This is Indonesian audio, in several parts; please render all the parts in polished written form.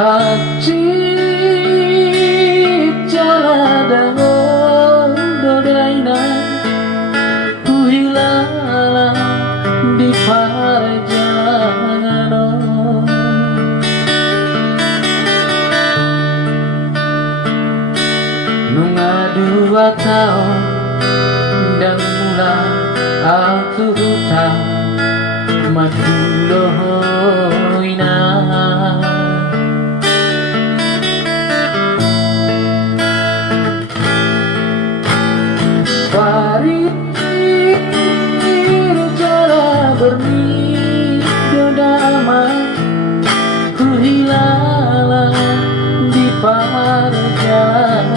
hati jaladangon dodaina uhilala di parjano nunga 2 tahun dan mula aku hutang maduloina Parir jala berni dodama ku hilala di parjano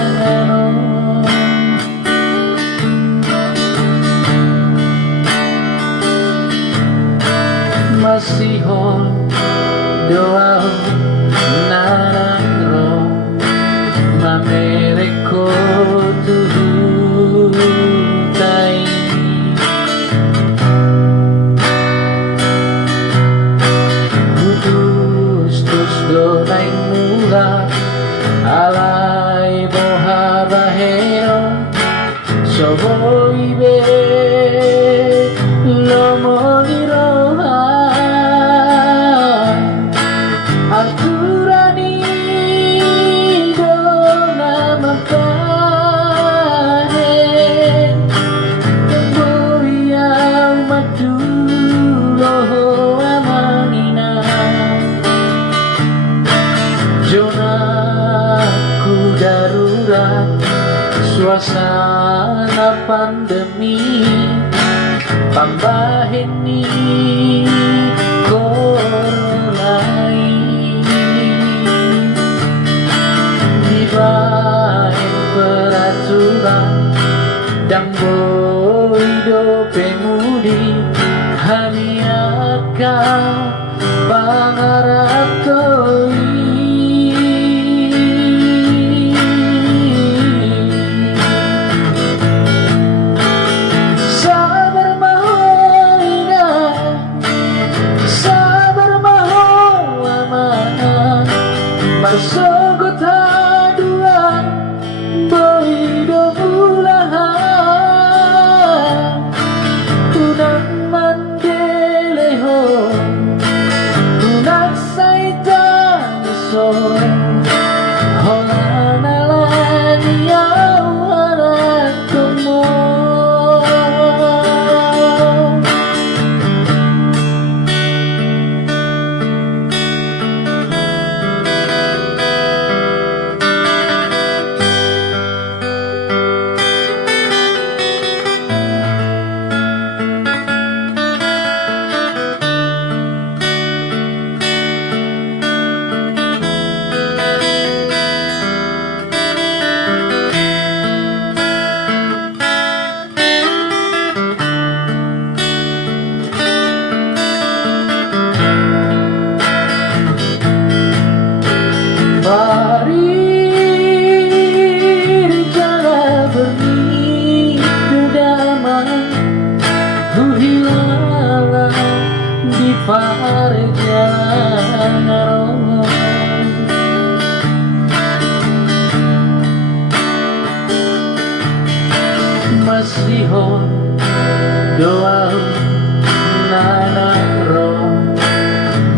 masihon doa narangro mamereko tuhutai putus tus donai mula alai boha bahero soboibe lomoniro Aturani dona makahe Temboya madulo amanina Jona ku darurat suasana pandemi Pambaheni koronai Dibain peraturan dan boido pemudi hamiaka pangaratoi Marsogot haduan boido bulahan Unang mandeleho Unang saitan son Holanala niyawaran komo Parir jala berni dodama ku hilala di parjano masihon doa nanaro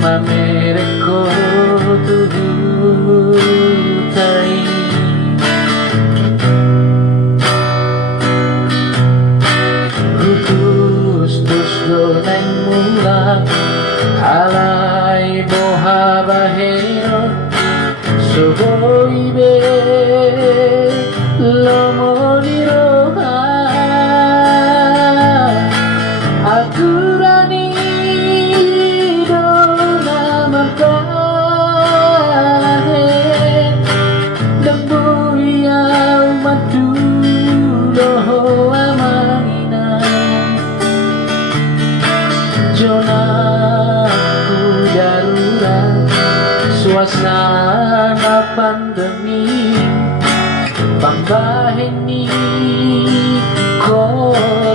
mamereko tuhutai putus tus donai mula alai boha bahero soboibe lomoniroha aturani dona makahe Dembuya madulo amanina Jona ku darurat suasana pandemi Pambaheni kor